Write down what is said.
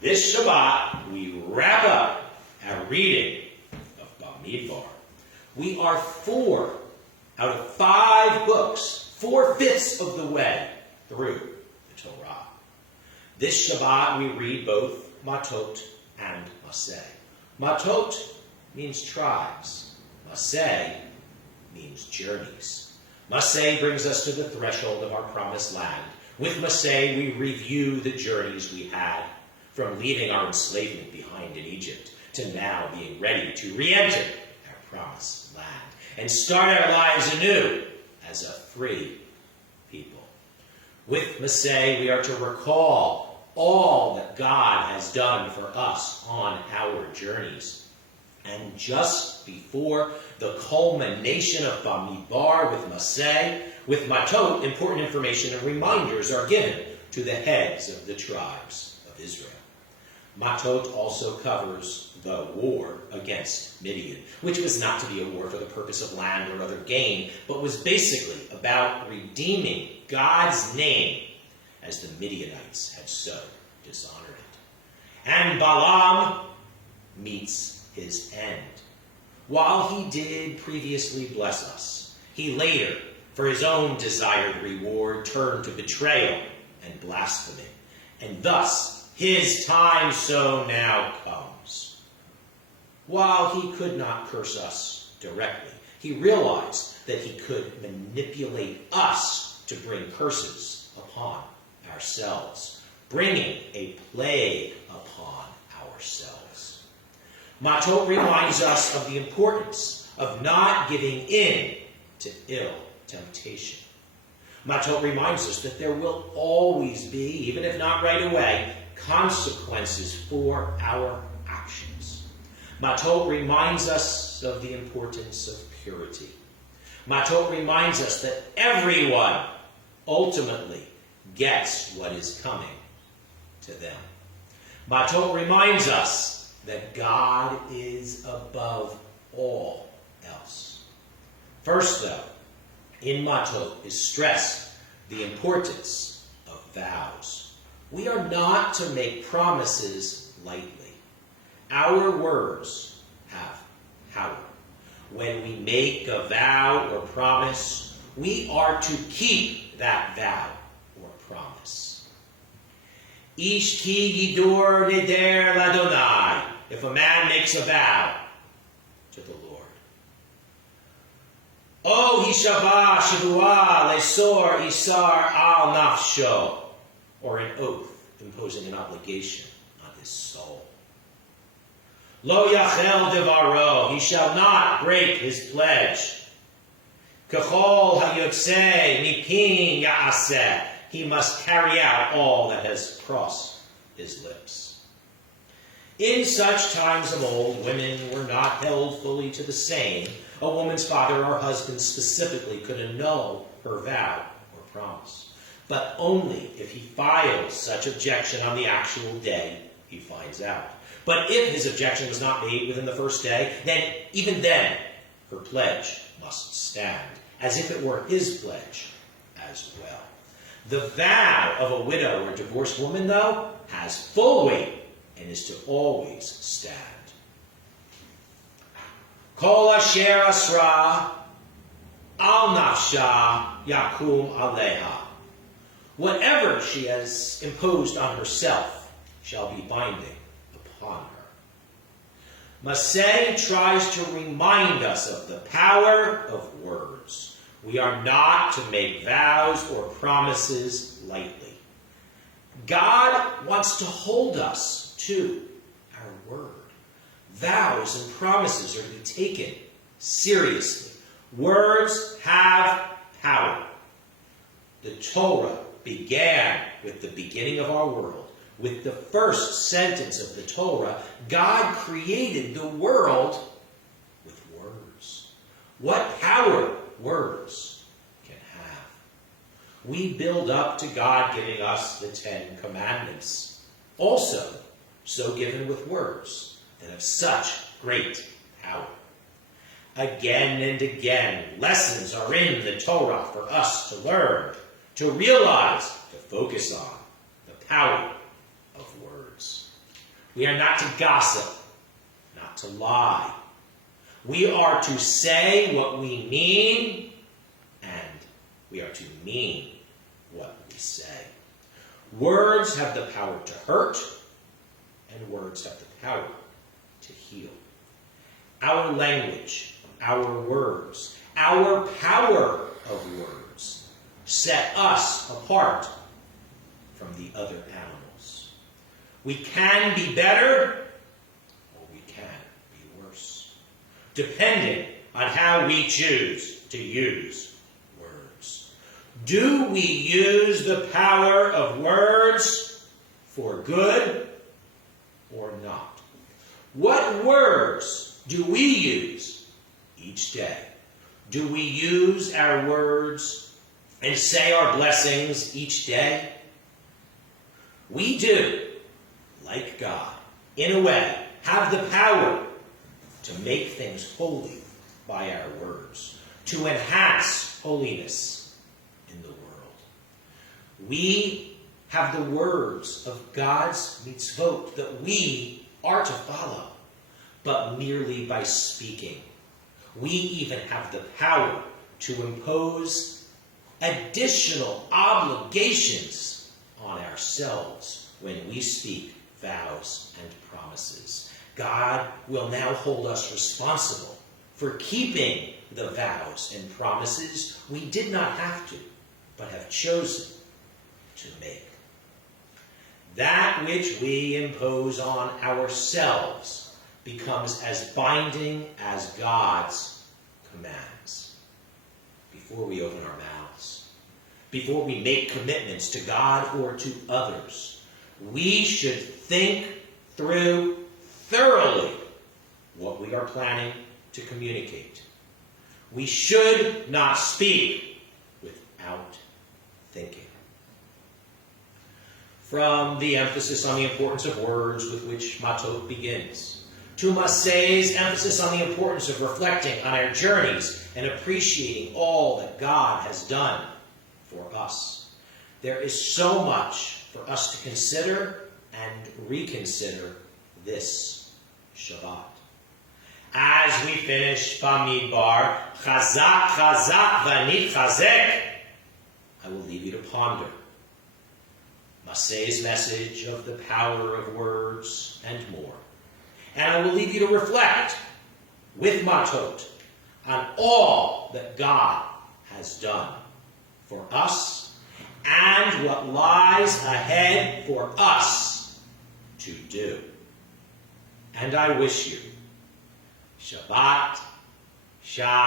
This Shabbat, we wrap up our reading of Bamidbar. We are 4 out of 5 books, 4/5 of the way through the Torah. This Shabbat, we read both Mattot and Massei. Mattot means tribes. Massei means journeys. Massei brings us to the threshold of our promised land. With Massei, we review the journeys we had from leaving our enslavement behind in Egypt to now being ready to re-enter our promised land and start our lives anew as a free people. With Massei, we are to recall all that God has done for us on our journeys. And just before the culmination of Bamidbar with Massei, with Mattot, important information and reminders are given to the heads of the tribes of Israel. Mattot also covers the war against Midian, which was not to be a war for the purpose of land or other gain, but was basically about redeeming God's name as the Midianites had so dishonored it. And Balaam meets his end. While he did previously bless us, he later, for his own desired reward, turned to betrayal and blasphemy. And thus, his time so now comes. While he could not curse us directly, he realized that he could manipulate us to bring curses upon ourselves, bringing a plague upon ourselves. Mattot reminds us of the importance of not giving in to ill temptation. Mattot reminds us that there will always be, even if not right away, consequences for our actions. Mattot reminds us of the importance of purity. Mattot reminds us that everyone ultimately gets what is coming to them. Mattot reminds us that God is above all else. First, though, in Mattot is stressed the importance of vows. We are not to make promises lightly. Our words have power. When we make a vow or promise, we are to keep that vow or promise. Ish ki yidur neder ladonai. If a man makes a vow to the Lord. O hishava shavua lesor isar al nafsho. Or an oath imposing an obligation on his soul. Lo yachel devaro. He shall not break his pledge. Kachol hayotzeh mipin yaaseh. He must carry out all that has crossed his lips. In such times of old, women were not held fully to the same. A woman's father or husband specifically could annul her vow or promise, but only if he files such objection on the actual day he finds out. But if his objection was not made within the first day, then even then her pledge must stand, as if it were his pledge as well. The vow of a widow or divorced woman, though, has full weight and is to always stand. Kol asher asra al nafsha yakum aleha. Whatever she has imposed on herself shall be binding upon her. Massei tries to remind us of the power of words. We are not to make vows or promises lightly. God wants to hold us to our word. Vows and promises are to be taken seriously. Words have power. The Torah began with the beginning of our world. With the first sentence of the Torah, God created the world with words. What power words can have. We build up to God giving us the 10 Commandments, also so given with words that have such great power. Again and again, lessons are in the Torah for us to learn, to realize, to focus on the power of words. We are not to gossip, not to lie. We are to say what we mean, and we are to mean what we say. Words have the power to hurt, and words have the power to heal. Our language, our words, our power of words set us apart from the other animals. We can be better, or we can be worse, depending on how we choose to use words. Do we use the power of words for good or not? What words do we use each day? Do we use our words and say our blessings each day? We do, like God, in a way, have the power to make things holy by our words, to enhance holiness in the world. We have the words of God's mitzvot that we are to follow, but merely by speaking. We even have the power to impose additional obligations on ourselves when we speak vows and promises. God will now hold us responsible for keeping the vows and promises we did not have to, but have chosen to make. That which we impose on ourselves becomes as binding as God's commands. Before we open our mouths, before we make commitments to God or to others, we should think through thoroughly what we are planning to communicate. We should not speak without thinking. From the emphasis on the importance of words with which Mattot begins, to Massei's emphasis on the importance of reflecting on our journeys and appreciating all that God has done for us, there is so much for us to consider and reconsider this Shabbat. As we finish Bamidbar, Chazak, Chazak, Vanit, Chazek, I will leave you to ponder Massei's message of the power of words and more. And I will leave you to reflect with Mattot on all that God has done for us and what lies ahead for us to do. And I wish you Shabbat Shalom.